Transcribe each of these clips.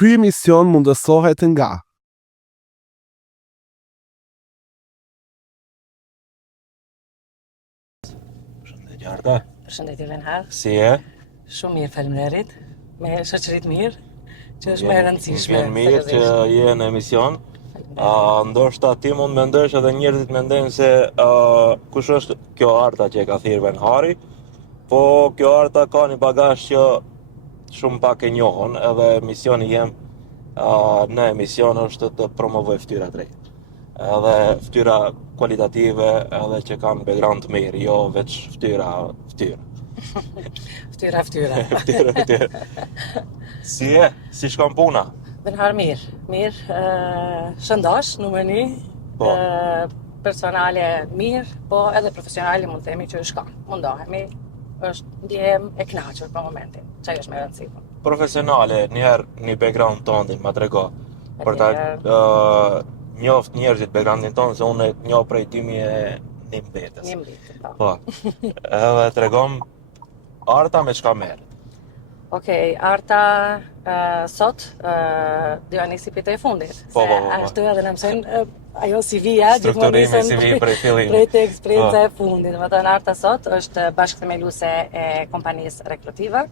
Ky emision mundësohet nga Përshëndetje Arta. Përshëndetje Renhar. Si e? Shumë mirë, faleminderit. Me shoqërit mirë, që është më e rëndësishme. Vjen mirë që je në emision. Ndoshta ti mund mendosh edhe njerëzit mendojnë se kush është kjo Arta që e ka thirrë Renhari, po kjo Arta ka një bagazh që shumë pak e njohën, edhe misioni jem në emision është të promovoj fytyra të reja. Edhe fytyra kualitative edhe që kanë background të mirë, jo veç fytyra. Fytyra. Si e? Si shkon puna? Renhar mirë. Shëndosh, numër 1. Po. Personale mirë, po edhe profesionale mund të themi që shkon. Mundohemi. Ndjehem e kënaqur për momentin. Çfarë është më e rëndësishme? Profesionale, njëherë një background tonë më trego. Për ta njoft njerëzit backgroundin tonë se unë e njoh prej 2019. 19, po. Edhe tregom Arta me çka merret. Okej, Arta sot do nisi pite e fundit. Po. Ashtu edhe në mësojnë ajo CV-ja Strukturimi CV prej fillimit. Prej të eksperienca e fundit. Domethënë Arta sot është bashkëthemeluese e kompanisë Rekrutiva.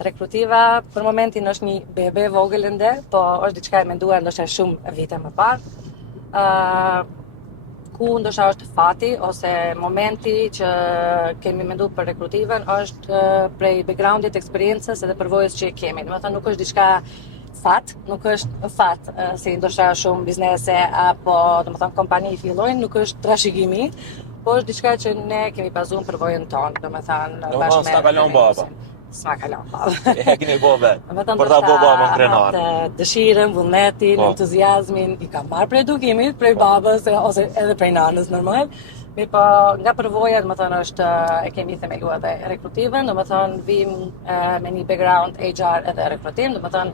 Rekrutiva për momentin është një bebe e vogël ende, po është diçka e menduar ndoshta shumë vite më parë. Ku ndoshta është fati ose momenti që kemi menduar për rekrutivën është prej backgroundit, eksperiencës edhe përvojës që kemi. Domethënë nuk është diçka fat, nuk është fat si ndoshta shumë biznese apo domethënë kompani fillojnë, nuk është trashëgimi, po është diçka që ne kemi bazuar përvojën tonë, domethënë bashkë me. S'ka kalon baba. S'ma kalon baba. E keni bo vetë. Për ta bo babën krenar. Dëshirën, vullnetin, entuziazmin i kam marrë prej edukimit, prej babës ose edhe prej nanës normal. Po nga përvoja, domethënë është e kemi themeluar edhe rekrutivën, domethënë vim me një background HR edhe rekrutim, domethënë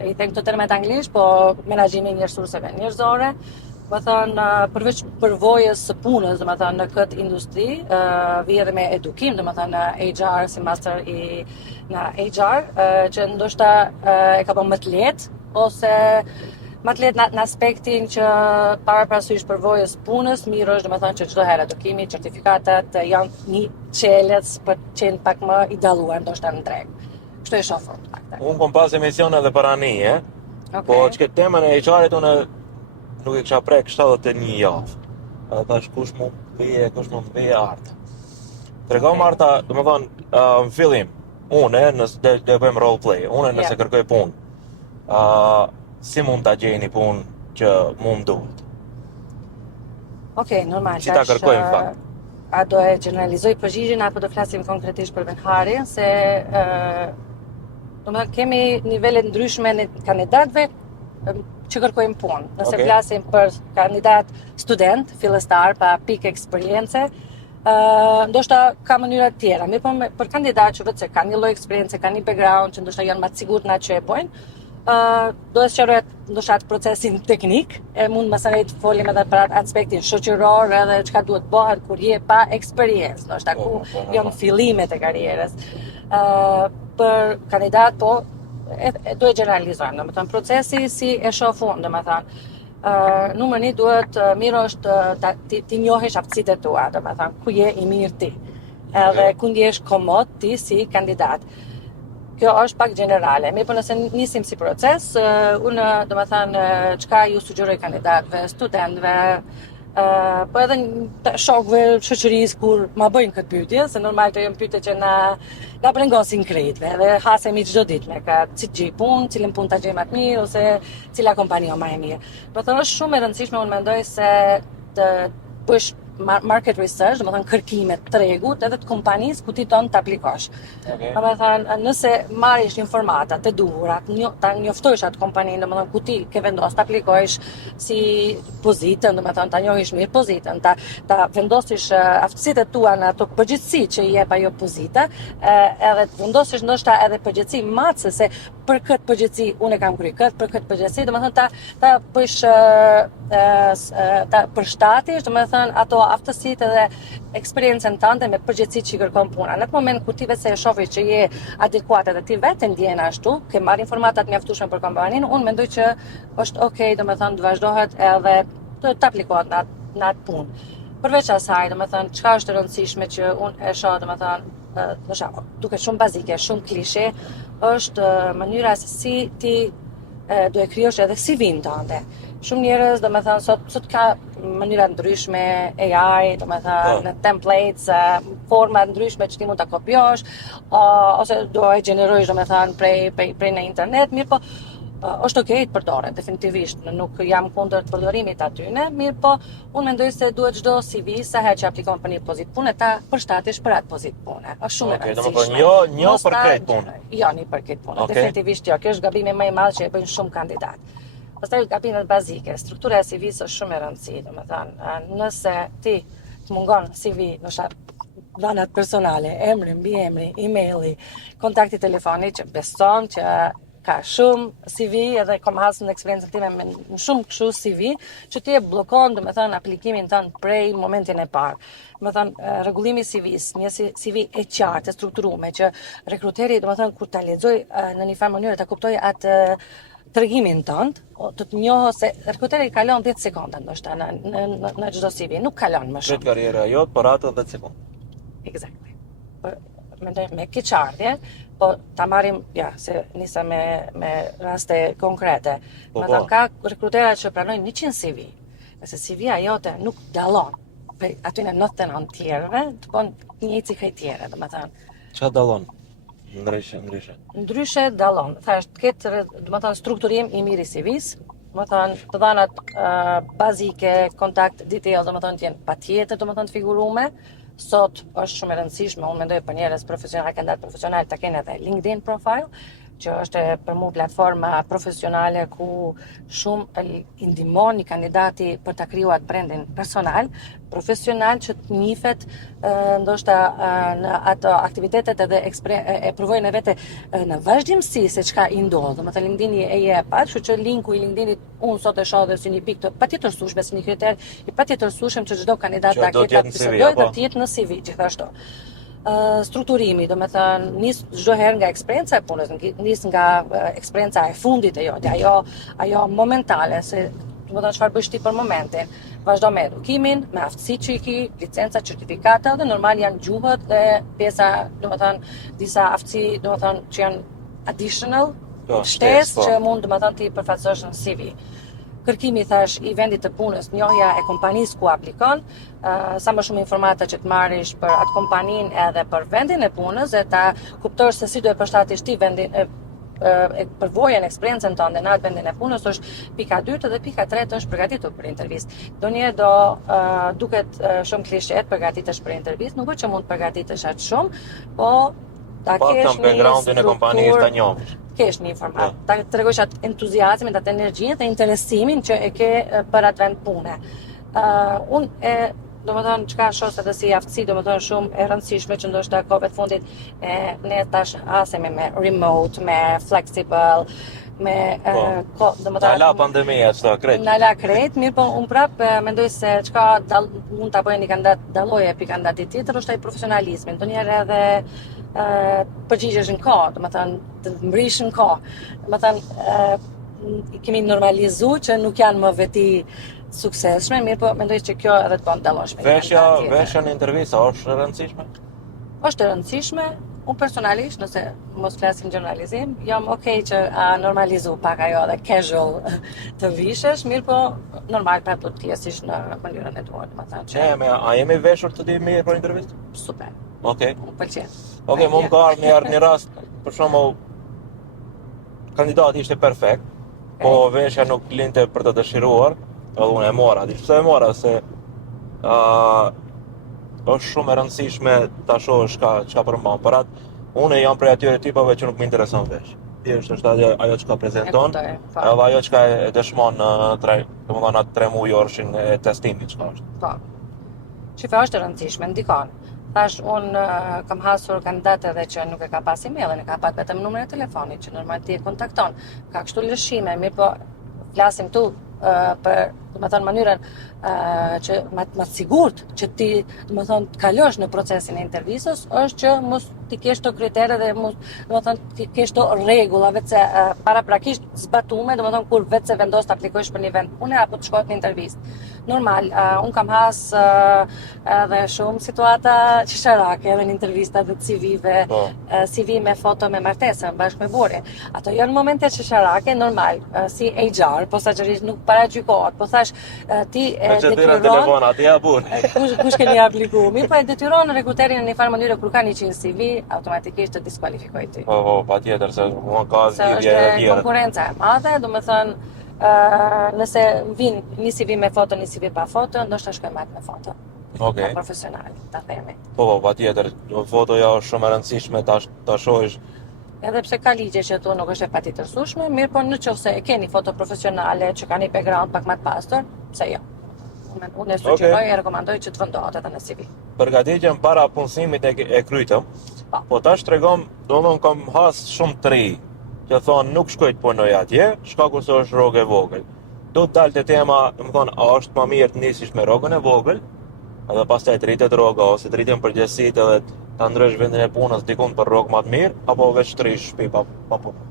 i them këto termet anglisht, po menaxhimi i resurseve njerëzore. Domethënë përveç përvojës së punës, domethënë në këtë industri, vi edhe me edukim, domethënë HR si master në HR, që ndoshta e ka bërë më të lehtë ose më të lehtë në aspektin që parasysh përvojës punës, mirë është domethënë që çdo herë edukimi, certifikatat janë një çelës për të qenë pak më i dalluar ndoshta në treg. Kështu e shoh fort pak. Unë kom pas emision edhe për ani, po që këtë temën e HR-it unë nuk e kisha prek 71 javë. Edhe tash kush mund të bije Arta. Tregom Arta, domethënë në fillim, unë nëse do bëjmë role play, unë nëse kërkoj punë, si mund ta gjej një punë që mund duhet? Okej, normal. Si ta kërkojmë fakt? A do e generalizoj përgjigjen apo do flasim konkretisht për Renharin, se domethënë kemi nivele ndryshme në kandidatëve që kërkojmë punë. Nëse flasim për kandidat student, fillestar, pa pikë eksperience, ndoshta ka mënyra të tjera. Mirë, për kandidat që vetë se kanë një lloj eksperience, kanë një background që ndoshta janë më të sigurt në atë që e bojnë, do të sqaroj ndoshta atë procesin teknik, e mund mësoj të folim edhe për aspektin shoqëror edhe çka duhet bëhet kur je pa eksperiencë, ndoshta ku janë fillimet e karrierës. Për kandidat do e generalizojmë, domethënë procesi si e shoh unë, domethënë numër 1 duhet mirë është ti njohësh aftësitë tua, domethënë ku je i mirë ti. Edhe ku ndjesh komod ti si kandidat. Kjo është pak generale. Mirë, po nëse nisim si proces, unë domethënë çka ju sugjeroj kandidatëve, studentëve, po edhe shokëve, shoqërisë kur ma bëjnë këtë pyetje, se normal të janë pyetje që na brengosin krejtëve dhe hasemi çdo ditë me si të gjej punë, cilën punë ta gjej më të mirë ose cila kompani më e mirë. Do të është shumë e rëndësishme, unë mendoj se të bësh market research, domethënë kërkimet tregut edhe të kompanisë ku ti ton të aplikosh. Domethënë nëse marrësh informata të duhura, ta njoftosh atë kompaninë, domethënë ku ti ke vendosur të aplikojsh si pozitën, domethënë ta njohësh mirë pozitën, ta vendosësh aftësitë tua në ato përgjegjësi që i jep ajo pozita, edhe të vendosësh ndoshta edhe përgjegjësi matëse se për këtë përgjegjësi unë kam kryer këtë, për këtë përgjegjësi, domethënë ta bësh ta përshtatësh, domethënë ato aftësitë dhe eksperiencën tënde me përgjithësi që i kërkon puna. Në atë moment kur ti vetë e shohë që je adekuate dhe ti vetë ndjen ashtu, ke marrë informata të mjaftueshme për kompaninë, unë mendoj që është okay, domethënë të vazhdohet edhe të aplikohet në atë punë. Përveç asaj, domethënë, çka është e rëndësishme që unë e shoh, domethënë, duket shumë bazike, shumë klishe, është mënyra se si ti do e krijosh edhe CV-n tënde. Shumë njerëz, domethënë, sot ka mënyra ndryshme, AI, domethënë, templates, forma ndryshme që ti mund ta kopjosh, ose do e gjenerosh domethënë prej në internet, mirë po është okay të përdoret, definitivisht, nuk jam kundër të përdorimit atyne, mirë po unë mendoj se duhet çdo CV sa herë që aplikon për një pozitë pune ta përshtatesh për atë pozitë pune. Është shumë e rëndësishme. Jo për krejt punë. Jo, një për këtë punë. Definitivisht jo, kjo është gabimi më i madh që e bëjnë shumë kandidatë. Pastaj gabimet bazike, struktura e CV-s është shumë e rëndësishme, domethënë, nëse ti të mungon CV, dhanat personale, emri, mbiemri, emaili, kontakti telefoni që beson që ka shumë CV edhe kam hasur në eksperiencën time me shumë kështu CV që ti e bllokon domethënë aplikimin tënd prej momentin e parë. Domethënë rregullimi i CV-s, një CV e qartë, e strukturuar që rekruteri domethënë kur ta lexoj në një farë mënyrë ta kuptoj atë tregimin tënd, të njohë se rekruteri kalon 10 sekonda ndoshta në çdo CV, nuk kalon më shumë. Këtë karriera jot për atë 10 sekondë. Exactly. Mendoj me keqardhje, po ta marrim, se nisa me raste konkrete. Domethënë ka rekrutera që pranojnë 100 CV, nëse CV-a jote nuk dallon prej atyne 99 tjerëve, të kon një cikë tjera, domethënë. Çfarë dallon? Ndryshe dallon. Thashë të ketë domethënë strukturim i mirë i CV-s, domethënë të dhanat bazike, kontakt detail, domethënë të jenë patjetër domethënë të figurume. Sot është shumë e rëndësishme, unë mendoj për njerëz profesional, kandidat profesional ta kenë edhe LinkedIn profile, që është për mua platforma profesionale ku shumë i ndihmon një kandidati për ta krijuar brandin personal, profesional që të njihet ndoshta në ato aktivitetet edhe e provojnë e vete në vazhdimsi se çka i ndodh. Domethënë LinkedIn-i e jep, kështu që linku i LinkedIn-it unë sot e shoh dhe si një pikë të patjetërsueshme, si një kriter i patjetërsueshëm që çdo kandidat ta ketë të jetë në CV gjithashtu. Strukturimi, domethënë nis çdo herë nga eksperjenca e punës, nis nga eksperjenca e fundit e jote, ajo momentale, se domethënë çfarë bësh ti për momentin. Vazhdo me edukimin, me aftësitë që i ke, licenca, certifikata dhe normal janë gjuhët dhe pjesa, domethënë disa aftësi, domethënë që janë additional, shtesë që mund domethënë ti përfaqësosh në CV. Kërkimi thash i vendit të punës, njohja e kompanisë ku aplikon, sa më shumë informata që të marrish për atë kompaninë edhe për vendin e punës dhe ta kuptosh se si do e përshtatesh ti vendin përvojën, eksperiencën tënde në atë vendin e punës është pika 2 dhe pika 3 është përgatitur për intervistë. Donjëherë duket shumë klishe të përgatitesh për intervistë, nuk është që mund të përgatitesh atë shumë, po ta kesh një backgroundin e kompanisë ta njohësh. Kesh një informat, ta tregosh atë entuziazmin, atë energjinë dhe interesimin që e ke për atë vend pune. Unë domethënë çka shoh se si aftësi domethënë shumë e rëndësishme që ndoshta kohëve të fundit ne tash hasemi me remote, me flexible, me domethënë la pandemia çdo krejt. Na la krejt, mirë po unë prap mendoj se çka mund ta bëjë një kandidat dalloje pi kandidatit tjetër është ai profesionalizmi. Ndonjëherë edhe përgjigjesh në kohë, domethënë të mbrish në kohë. Domethënë kemi normalizuar që nuk janë më veti suksesshme, mirë po mendoj që kjo edhe të bën dallosh me Veshja në intervista është e rëndësishme? Është e rëndësishme. Unë personalisht, nëse mos flasim generalizim, jam okay që normalizu pak ajo dhe casual të vishesh, mirë po normal prap do të jesish në mënyrën e duhur, domethënë. A jemi veshur të di mirë për intervistë? Super. Okej. Më pëlqen. Okej, më ka ardhur një rast, për shembull, kandidati ishte perfekt, po veshja nuk linte për të dëshiruar, edhe unë e mora. Pse e mora? Se është shumë e rëndësishme ta shohësh çka përmban. Por atë unë jam prej atyre tipave që nuk më intereson vesh. Thjesht është ajo çka prezanton, edhe ajo çka e dëshmon domethënë atë 3 muaj orshin e testimit çka është. Po. Çfarë është e rëndësishme, ndikon. Tash unë kam hasur kandidatë edhe që nuk e ka pas emailin, e ka pas vetëm numrin e telefonit që normal ti e kontakton. Ka kështu lëshime, mirë po flasim tu për domethënë mënyrën që më sigurt që ti domethënë të kalosh në procesin e intervistës është që mos ti kesh të kritere dhe mos domethënë ti kesh të rregulla vetë paraprakisht zbatume, domethënë kur vetë se vendos të aplikosh për një vend pune apo të shkosh në intervistë. Normal, un kam has edhe shumë situata qesharake edhe në intervista dhe CV-ve, CV me foto me martesën bashkë me burrin. Ato janë momente qesharake, normal, si HR, posaçërisht nuk paragjykohet, po thash ti e detyron telefonat, ja burri. kush keni aplikuar, mirë po e detyron rekruterin në një farë mënyrë kur ka 100 CV, automatikisht të diskualifikoj ti. Po, patjetër se mua ka Se lidhje e është tjera. konkurenca e madhe, domethënë nëse vin një CV me foto, një CV pa foto, ndoshta shkoj më me foto. Okej. Profesional, ta themi. Po, patjetër, fotoja është shumë e rëndësishme ta shohësh. Edhe pse ka ligje që tu nuk është e patjetërsueshme, mirë po nëse e keni foto profesionale që kanë një background pak më të pastër, pse jo. Unë e sugjeroj e rekomandoj që të vendohet edhe në CV. Përgatitjen para punësimit e krytëm, po tash tregom, domethënë kam has shumë të ri, që thonë nuk shkoj të punoj atje, shkaku se është rrogë e vogël. Do të dalte tema, më thonë, a është më mirë të nisish me rrogën e vogël, edhe pastaj të rritet rroga ose të rriten përgjegjësitë edhe ta ndrosh vendin e punës dikun për rrogë më të mirë, apo veç të rish shtëpi pa punë.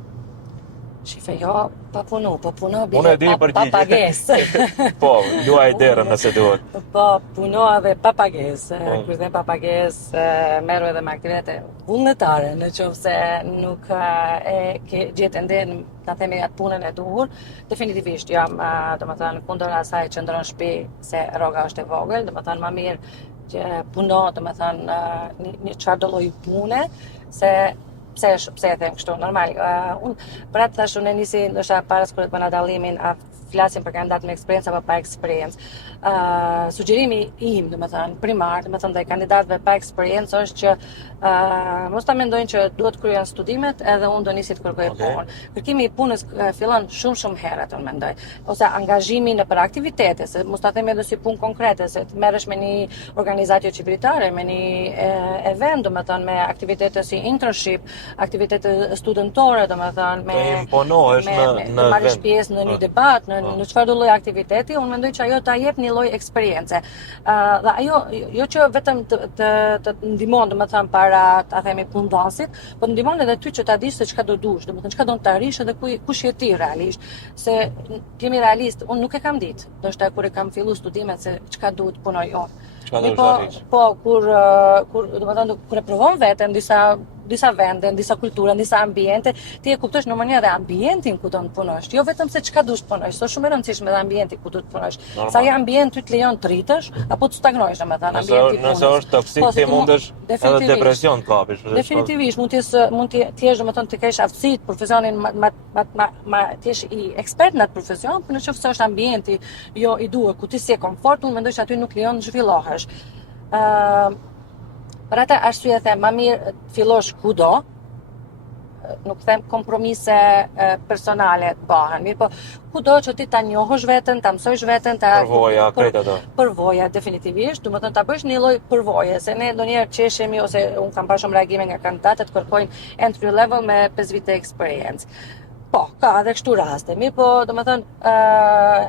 Shife, jo, pa punu, po puno Unë e di pa pagesë. Po, luaj derën nëse duhet. Po, puno edhe pa pagesë. Kur them pa pagesë, merru edhe me aktivitete vullnetare, në qoftë se nuk e ke gjetë ende ta themi atë punën e duhur, definitivisht jam, domethënë kundër asaj që ndron shtëpi se rroga është e vogël, domethënë më mirë që puno, domethënë një çfarë do lloj pune, se pse e them kështu, normal. Unë për atë thash unë nisi ndoshta para se të bëna dallimin a flasim për kandidat me eksperiencë apo pa eksperiencë. Sugjerimi im, domethënë primar, domethënë ndaj kandidatëve pa eksperiencë është që mos ta mendojnë që duhet kryen studimet edhe unë do nisi të kërkoj punë. Kërkimi i punës fillon shumë herët, unë mendoj. Ose angazhimi në për aktivitete, se mos ta them edhe si punë konkrete, se të merresh me një organizatë qeveritare, me një event, domethënë me aktivitete si internship, aktivitete studentore, domethënë me të imponohesh në marrësh pjesë në një debat, në çfarëdo lloj aktiviteti, unë mendoj që ajo ta jep një lloj eksperiencë. Dhe ajo jo që vetëm të ndihmon, domethënë para ta themi punëdhënësit, po ndihmon edhe ty që ta dish se çka do dush, domethënë çka do të arrish edhe kush je ti realisht. Se jemi realist, unë nuk e kam ditë, ndoshta kur e kam filluar studimet se çka duhet punoj unë. Po, kur domethënë kur e provon veten disa vende, disa kultura, disa ambiente, ti e kuptosh në mënyrë edhe ambientin ku do të punosh. Jo vetëm se çka dush të punosh, është shumë e rëndësishme edhe ambienti ku do të punosh. Sa ai ambient ty të lejon të rritesh apo të stagnosh, domethënë ambienti i punës. Nëse është toksik ti mundesh edhe depresion të kapish. Definitivisht mund të jesh domethënë të kesh aftësitë, profesionin të jesh i ekspert në atë profesion, por nëse është ambienti jo i duhur ku ti si e komfort, unë mendoj se aty nuk lejon të zhvillohesh. Për atë arsye them, më mirë fillosh kudo, nuk them kompromise personale të bëhen, mirë po kudo që ti ta njohësh veten, ta mësojsh veten, përvoja, krejt ato. Përvoja definitivisht, domethënë ta bësh një lloj përvoje, se ne ndonjëherë qeshemi ose un kam parë shumë reagime nga kandidatët kërkojnë entry level me 5 vite eksperiencë. Po, ka edhe kështu raste, mirë po, domethënë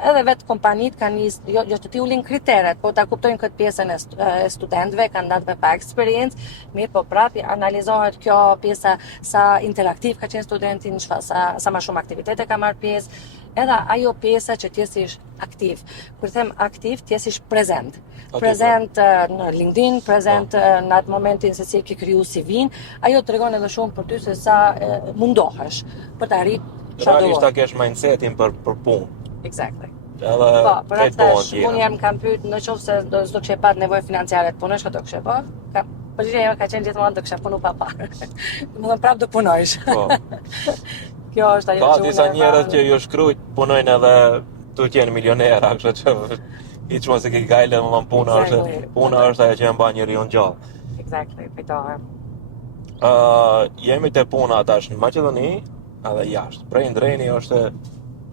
edhe vetë kompanitë kanë jo të tiullin kriteret, po ta kuptojnë këtë pjesën e studentëve, kandidatëve pa eksperiencë, mirë po prapë analizohet kjo pjesa sa interaktiv ka qenë studenti, sa më shumë aktivitete ka marrë pjesë, edhe ajo pjesa që ti jesh aktiv. Kur them aktiv, ti jesh prezent. Prezent në LinkedIn, prezent në atë momentin se si e ke kriju CV-n, ajo tregon edhe shumë për ty se sa mundohesh për të arritur çfarë do. Realisht ta kesh mindsetin për punë. Exactly. Edhe po, për atë unë jam kam pyet në qoftë se do kishe pat nevojë financiare të punosh, do kishe po. Përgjigja ka qenë gjithmonë do kisha punu pa parë. Domethënë prapë do punojsh. Po. Kjo është ajo që ka disa njerëz që ju shkruajt punojnë edhe tu qenë milionera, kështu që hiç mos e ke gajle, më puna është ajo që e mban njeriu gjallë. Exactly, kujtohem. Jemi te puna tash në Maqedoni edhe jashtë. Prej ndreni është,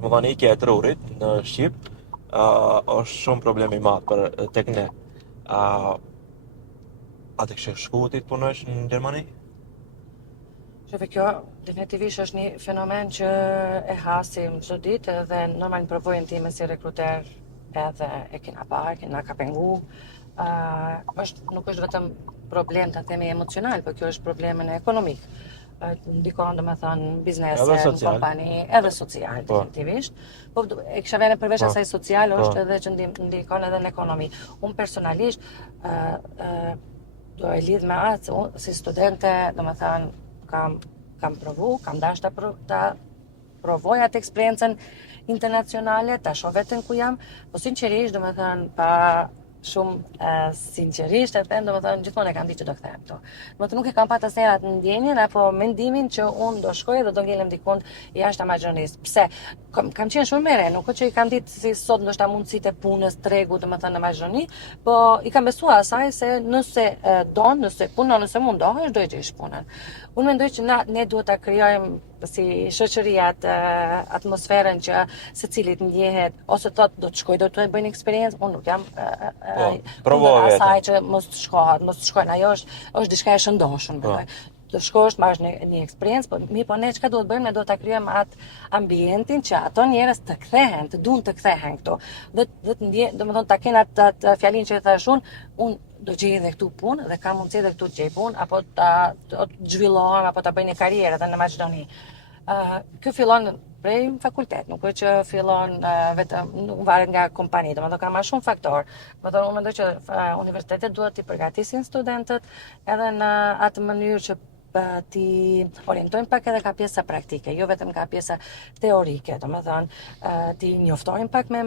më thënë, ikja e trurit në Shqip, është shumë problem i madh për tek ne. A të kishe shku ti të punosh në Gjermani? Shëve, kjo definitivisht është një fenomen që e hasim çdo ditë dhe normal përvojën time si rekruter edhe e kena parë, kena ka pengu. Nuk është vetëm problem të themi emocional, por kjo është problemin ekonomik. Ndikon domethënë biznese, Edhe në social. kompani, edhe social definitivisht. Po e kisha vënë përveç asaj social është edhe që ndikon edhe në ekonomi. Unë personalisht do e lidh me atë, unë si studente, domethënë kam provu, kam dash ta provoj atë eksperiencën internacionale, ta shoh veten ku jam, po sinqerisht domethënë pa shumë sinqerisht e them, domethënë gjithmonë e kam ditë që do kthehem këtu. Domethënë nuk e kam pasur asnjëherë atë ndjenjen apo mendimin që unë do shkoj dhe do ngelem dikun jashtë Maqedonisë. Pse? Kam qenë shumë më re, nuk që i kam ditë si sot ndoshta mundësitë e punës, tregu, domethënë në Maqedoni, po i kam besuar asaj se nëse don, nëse punon, nëse mundohesh, do e gjesh punën. Unë mendoj që ne duhet ta krijojmë si shoqëri atë atmosferën që secilit ndjehet ose thotë do të shkoj, do të bëj një eksperiencë, unë nuk jam asaj që mos të shkojnë, ajo është diçka e shëndoshur, mendoj. Të shkosh, marrësh një eksperiencë, po ne çka duhet bëjmë, ne duhet ta krijojmë atë ambientin që ato njerëz të kthehen, të duan të kthehen këtu. Dhe domethënë ta kenë atë fjalinë që e thash unë do gjej edhe këtu punë dhe kam mundësi edhe këtu të gjej punë apo ta zhvillohem apo ta bëj një karrierë edhe në Maqedoni. Kjo fillon prej fakultet, nuk është që fillon vetëm nuk varet nga kompani, domethënë ka më shumë faktor. Unë mendoj që universitetet duhet t'i përgatisin studentët edhe në atë mënyrë që ti orientojnë pak edhe ka pjesa praktike, jo vetëm ka pjesa teorike, domethënë ti njoftojnë pak me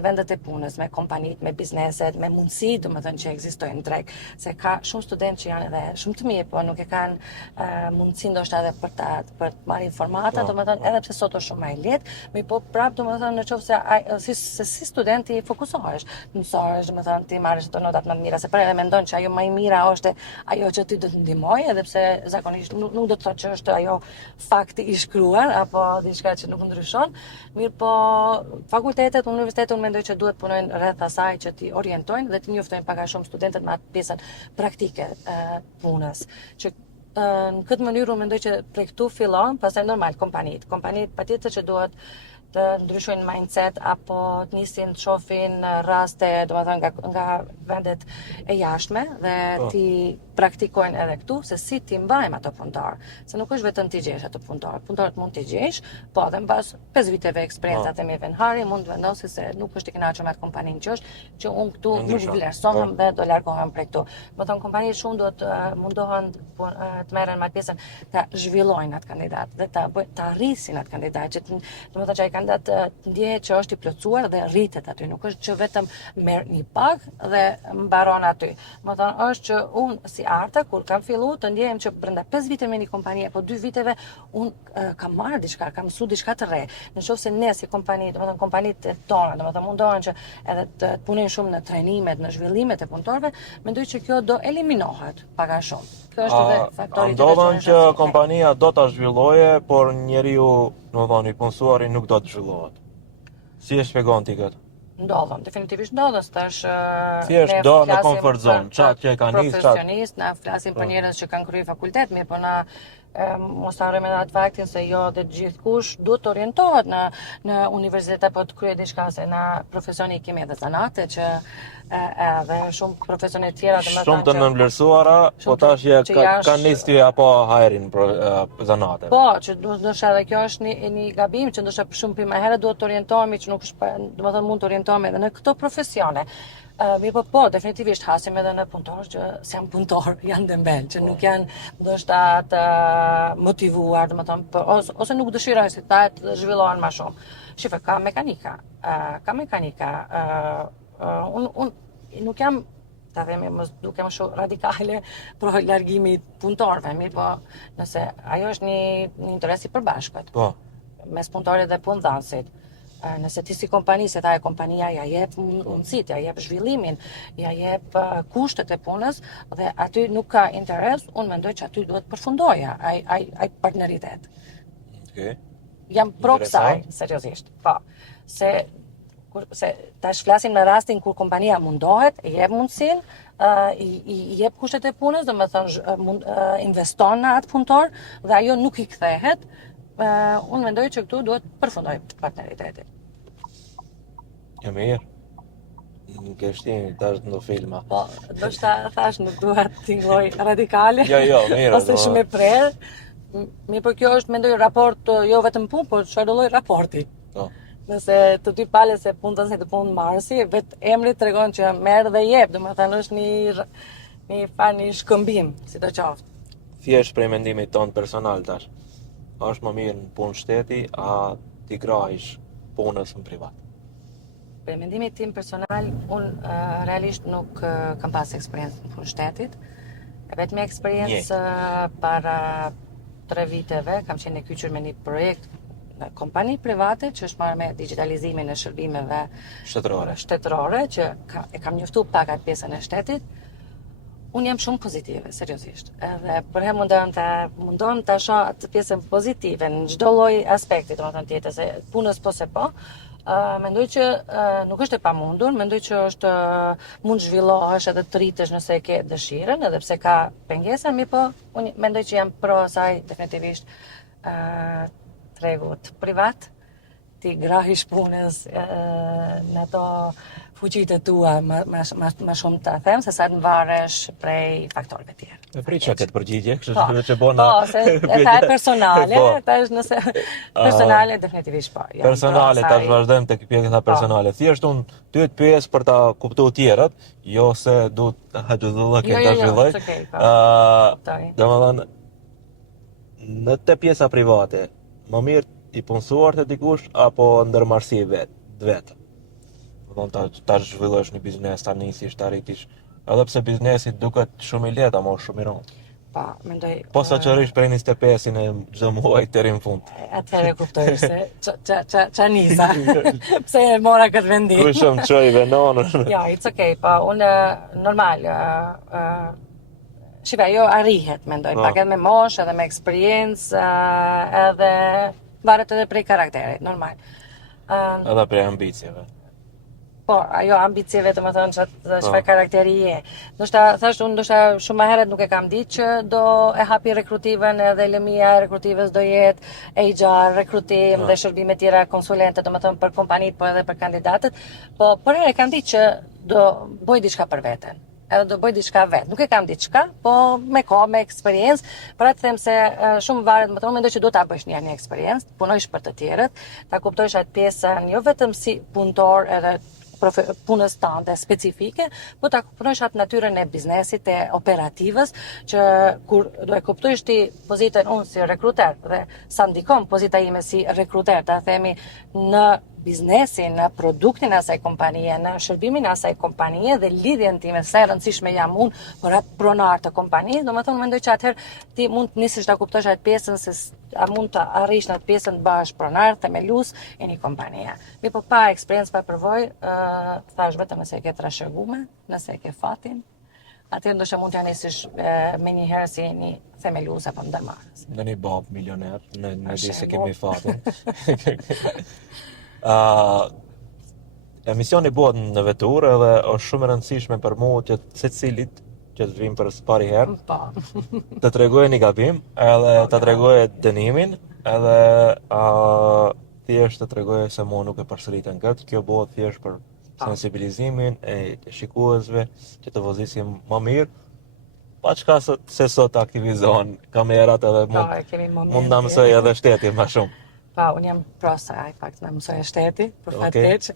vendet e punës, me kompanitë, me bizneset, me mundësi, domethënë që ekzistojnë treg, se ka shumë studentë që janë edhe shumë të mirë, po nuk e kanë mundësi ndoshta edhe për të marrë informata, domethënë edhe pse sot është shumë më e lehtë, mi po prapë domethënë nëse si studenti fokusohesh, mësohesh, domethënë ti marrësh ato notat më të mira, se për e mendon që ajo më e mira është ajo që ty do të ndihmojë, edhe pse zakonisht nuk do të thotë që është ajo fakti i shkruar apo diçka që nuk ndryshon, mirë po fakultetet, universitetet unë mendoj që duhet punojnë rreth asaj që ti orientojnë dhe ti njoftojnë pak a shumë studentët me atë pjesën praktike punës. Që në këtë mënyrë unë mendoj që prej këtu fillon, pastaj normal kompanitë patjetër që duhet të ndryshojnë mindset apo të nisin të shohin raste, domethënë nga vendet e jashtme dhe ti praktikojnë edhe këtu se si ti mbajmë ato punëtar. Se nuk është vetëm ti gjesh ato punëtar. Punëtarët mund t'i gjesh, po edhe mbas 5 viteve eksperiencë atë me venhari mund të vendosi se nuk është i kënaqur me atë kompaninë që unë këtu nuk vlerësohem dhe do largohem prej këtu. Domethënë kompanitë shumë do të mundohen të merren me atë pjesën ta zhvillojnë atë kandidat dhe ta arrisin atë kandidat që domethënë që ai kandidat të ndjehet që është i plotësuar dhe rritet aty, nuk është që vetëm merr një pagë dhe mbaron aty. Domethënë është që unë si Arta kur kam filluar të ndjehem që brenda 5 viteve me një kompani apo 2 viteve unë kam marrë diçka, kam mësuar diçka të re. Nëse ne si kompani, domethënë kompanitë tona, domethënë mundohen që edhe të punojnë shumë në trajnimet, në zhvillimet e punëtorëve, mendoj që kjo do eliminohet pak a shumë. Kjo është edhe faktori i ndodhen që kompania do ta zhvilloje, por njeriu, domethënë i punësuari nuk do të zhvillohet. Si e shpjegon ti këtë? Ndodhen, definitivisht ndodhen, tash thjesht do në comfort zone, çat që e kanë nisë, profesionist, na flasim për njerëz që kanë kryer fakultet, mirë po na mos harrojmë atë faktin se jo dhe gjithkush duhet të orientohet në universitet apo të kryejë diçka se në profesioni kemi edhe zanate që edhe shumë profesione të tjera domethënë shumë të nënvlerësuara, po tash kanë nisë ty apo hajrin zanate. Po, që ndoshta edhe kjo është një gabim që ndoshta shumë më herët duhet të orientohemi që nuk është domethënë mund të orientohemi edhe në këto profesione. Mirë po, definitivisht hasim edhe në punëtorë që s'janë punëtorë, janë dembel, që nuk janë ndoshta të motivuar, domethënë, ose nuk dëshirojnë si ta të zhvillohen më shumë. Shifë, ka mekanika. Unë nuk jam, ta themi, mos duke më shumë radikale për largimit punëtorëve, mirë po, nëse ajo është një interes i përbashkët. Po. Mes punëtorit dhe punëdhënësit. Nëse ti si kompani, se ta e kompania ja jep mundësit, ja jep zhvillimin, ja jep kushtet e punës dhe aty nuk ka interes, unë mendoj që aty duhet përfundoja ai partneritet. Okay. Jam pro kësaj, seriozisht. Po. Se tash flasim në rastin kur kompania mundohet, i jep mundësin, i jep kushtet e punës, domethënë investon në atë punëtor dhe ajo nuk i kthehet. Unë mendoj që këtu duhet përfundoj partneriteti. Ja mirë. Nuk e shtimi, tash në filma. Po, do shta thash nuk duhet t'ingoj radikale. Jo, mirë. Ose shumë e prerë. Mi për kjo është mendoj raport jo vetëm punë, por çfarë lloj raporti. Po. Nëse të dy palës e punë të të punë marsi, vetë emri tregon që merr dhe jep, domethënë është një farë shkëmbim, sidoqoftë. Thjesht prej mendimit ton personal tash. Është më mirë në punë shteti a t'i krahish punës në privat? Për mendimin tim personal, unë realisht nuk kam pas eksperiencë në punë shtetit. Vetëm eksperiencë para 3 viteve, kam qenë e kyçur me një projekt në kompani private që është marrë me digitalizimin e shërbimeve shtetërore që e kam njoftu pak atë pjesën e shtetit. Unë jam shumë pozitive, seriozisht. Edhe për herë mundon ta shoh atë pjesën pozitive në çdo lloj aspekti, domethënë tjetër se punës po se po. Mendoj që nuk është e pamundur, mendoj që është mund zhvillohesh edhe të rritesh nëse e ke dëshirën, edhe pse ka pengesa, mirë po unë mendoj që jam pro asaj definitivisht tregut privat, ti grahish punës në ato fuqitë tua më shumë të them, se sa të varesh prej faktorëve tjerë. E pritja këtë përgjigje, kështu që bona... Po, se e tha personale, tash nëse personale definitivisht po. Personale, tash vazhdojmë tek pjesa personale. Thjesht unë ty të pyes për ta kuptuar tjerët, jo se duhet hajdullëkën ta zhvilloj. Domethënë, në te pjesa private, më mirë i punësuar të dikush apo ndërmarrësi vetë. Ta zhvillosh një biznes, ta nisish, ta rritish, edhe pse biznesi duket shumë i lehtë, ama shumë i rëndë. Po, mendoj. Po sa qërish prej 25-in e çdo muaji deri në fund. Atëherë kuptoj se ça nisa. Pse e mora këtë vendim? Ku shumë çoj venonën. Ja, it's okay, po unë normal. Shiva, jo arrihet, mendoj, pak edhe me moshë, edhe me eksperiencë, edhe varet edhe prej karakterit, normal. Edhe prej ambicjeve. Po, ajo ambicjeve të më thënë çfarë karakteri je. Ndoshta shumë herët nuk e kam ditë që do e hapi rekrutiven edhe lëmia e rekrutives do jetë HR, rekrutim dhe shërbime tjera konsulente, do më thënë për kompanitë, po edhe për kandidatët. Po, por e kam ditë që do bëj diçka për veten. Edhe do bëj diçka vetë. Nuk e kam diçka, po me kohë, me eksperiencë, për atë them se shumë varet, më thonë mendoj që do ta bësh një eksperiencë, punojsh për të tjerët, ta kuptojsh atë pjesën jo vetëm si punëtor edhe punës tande specifike, po ta kuptojsh atë natyrën e biznesit, e operativës, që kur do e kuptojsh ti pozitën unë si rekruter dhe sa ndikon pozita ime si rekruter, ta themi në biznesin, në produktin e asaj kompanie, në shërbimin e asaj kompanie dhe lidhjen time sa e rëndësishme jam unë për atë pronar të kompanisë, domethënë mendoj që atëherë ti mund të nisësh ta kuptosh atë pjesën se a mund të arrish në atë pjesën bash pronar, themelus e një kompanie. Mi po pa eksperiencë, pa përvojë, thash vetëm nëse e ke trashëguar, nëse e ke fatin, atëherë ndoshta mund t'ja nisësh me një herë si një themelus apo ndërmarrës. Në një bab milioner, në di se kemi fatin. Emisioni bëhet në vetur edhe është shumë e rëndësishme për mua që secilit që të vim për pari herë, të tregoj një gabim, edhe të tregoj dënimin, edhe thjesht të tregoj se mua nuk e përsëritën këtë. Kjo bëhet thjesht për sensibilizimin e shikuesve që të vozisim më mirë, pa çka se sot aktivizohen kamerat edhe mund na mësoj edhe shteti më shumë. Pa, unë jam prosa, pak të na mësoj shteti, për fat keq.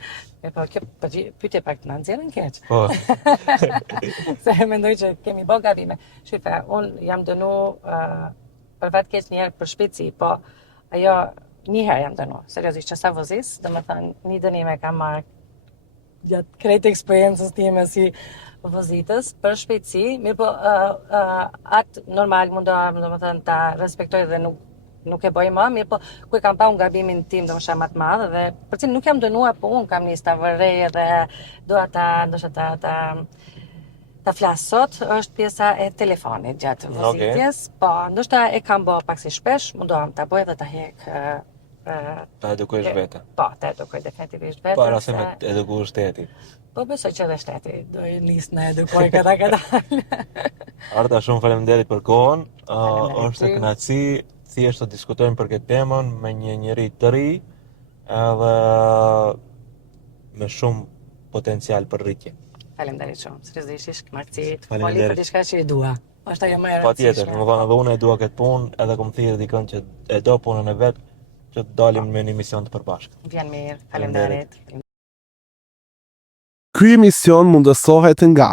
Po kjo pyetje pak të na nxjerrën keq. Po. Se mendoj që kemi bë gabime. Shife, unë jam dënu për fat keq një herë për shpejtësi, po ajo një herë jam dënu, seriozisht që sa vozis, domethënë një dënim e kam marrë gjatë krejt eksperiencës time si vozitës për shpejtësi, mirë po atë normal mundohem domethënë ta respektoj dhe nuk e bëj më, mirë po ku e kam pa unë gabimin tim domosha më të madh dhe për cilin nuk jam dënuar, po unë kam nis ta vërej dhe dua ta flas sot, është pjesa e telefonit gjatë vozitjes, po ndoshta e kam bë pak si shpesh, mundohem ta bëj dhe ta hek ta edukojsh vete. Po, ta edukoj definitivisht vete. Para se me edukuar shteti. Po besoj që edhe shteti do i nis në edukoj këta. Arta, shumë faleminderit për kohën, është e kënaqësi thjesht të diskutojmë për këtë temën me një njeri të ri edhe me shumë potencial për rritje. Faleminderit shumë. Seriozisht, kënaqësi të foli Faleminderit. për diçka që e dua. Është ajo më e Patjetër, rëndësishme. më thonë edhe unë e dua këtë punë, edhe kom thirrë dikën që e do punën e vet, që të dalim me një mision të përbashkët. Vjen mirë. Faleminderit. Faleminderit. Ky emision mundësohet nga